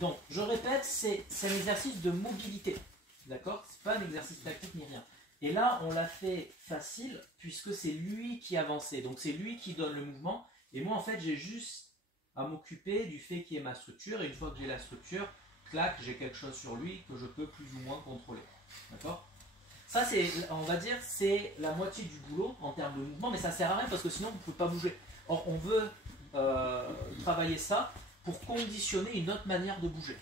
Donc, je répète, c'est un exercice de mobilité. D'accord? C'est pas un exercice tactique ni rien. Et là, on l'a fait facile, puisque c'est lui qui avançait. Donc, c'est lui qui donne le mouvement. Et moi, en fait, j'ai juste à m'occuper du fait qu'il y ait ma structure. Et une fois que j'ai la structure, clac, j'ai quelque chose sur lui que je peux plus ou moins contrôler. D'accord? Ça, c'est, on va dire, c'est la moitié du boulot en termes de mouvement, mais ça sert à rien parce que sinon, vous ne pouvez pas bouger. Or, on veut travailler ça pour conditionner une autre manière de bouger.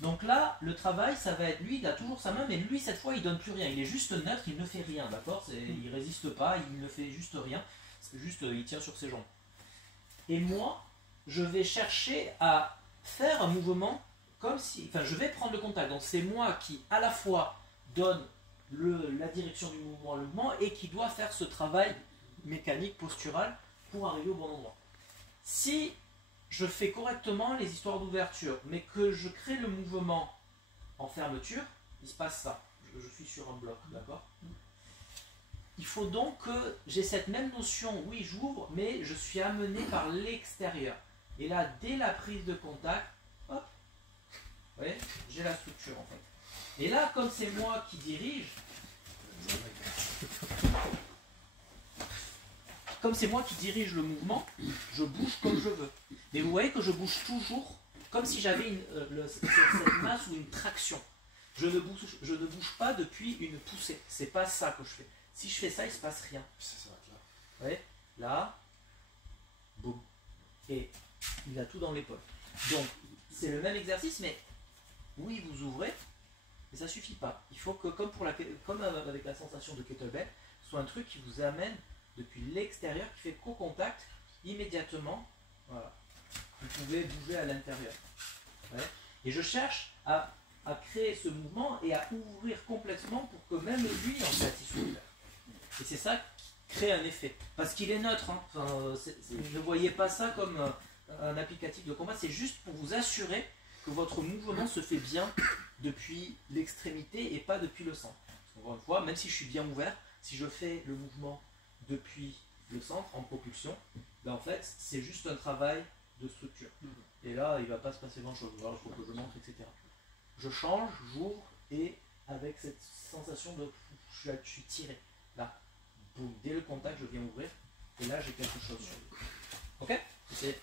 Donc là, le travail, ça va être, lui, il a toujours sa main, mais lui, cette fois, il donne plus rien. Il est juste neutre, il ne fait rien, d'accord? Il résiste pas, il ne fait juste rien. C'est juste, il tient sur ses jambes. Et moi, je vais chercher à faire un mouvement comme si... Enfin, je vais prendre le contact. Donc c'est moi qui, à la fois, donne la direction du mouvement, le mouvement, et qui doit faire ce travail mécanique, postural, pour arriver au bon endroit. Si je fais correctement les histoires d'ouverture, mais que je crée le mouvement en fermeture, il se passe ça. Je suis sur un bloc, d'accord? Il faut donc que j'ai cette même notion, oui, j'ouvre, mais je suis amené par l'extérieur. Et là, dès la prise de contact, hop, vous voyez, j'ai la structure en fait. Et là, comme c'est moi qui dirige, le mouvement, je bouge comme je veux. Mais vous voyez que je bouge toujours comme si j'avais cette masse ou une traction. Je ne bouge pas depuis une poussée. C'est pas ça que je fais. Si je fais ça, il ne se passe rien. Vous voyez, là, boum. Et il a tout dans l'épaule. Donc, c'est le même exercice, mais oui, vous ouvrez, mais ça ne suffit pas. Il faut que, comme avec la sensation de kettlebell, ce soit un truc qui vous amène depuis l'extérieur, qui fait qu'au contact, immédiatement, voilà, vous pouvez bouger à l'intérieur. Et je cherche à créer ce mouvement et à ouvrir complètement pour que même lui, en fait, il soit ouvert. Et c'est ça qui crée un effet. Parce qu'il est neutre. Hein. Enfin, ne voyez pas ça comme un applicatif de combat. C'est juste pour vous assurer que votre mouvement se fait bien depuis l'extrémité et pas depuis le centre. Encore une fois, même si je suis bien ouvert, si je fais le mouvement depuis le centre en propulsion, ben en fait, c'est juste un travail de structure. Et là, il ne va pas se passer grand-chose. Il faut que je montre, etc. Je change, j'ouvre, et avec cette sensation de je suis tiré. Là, boum, dès le contact, je viens ouvrir, et là, j'ai quelque chose sur lui. Ok? C'est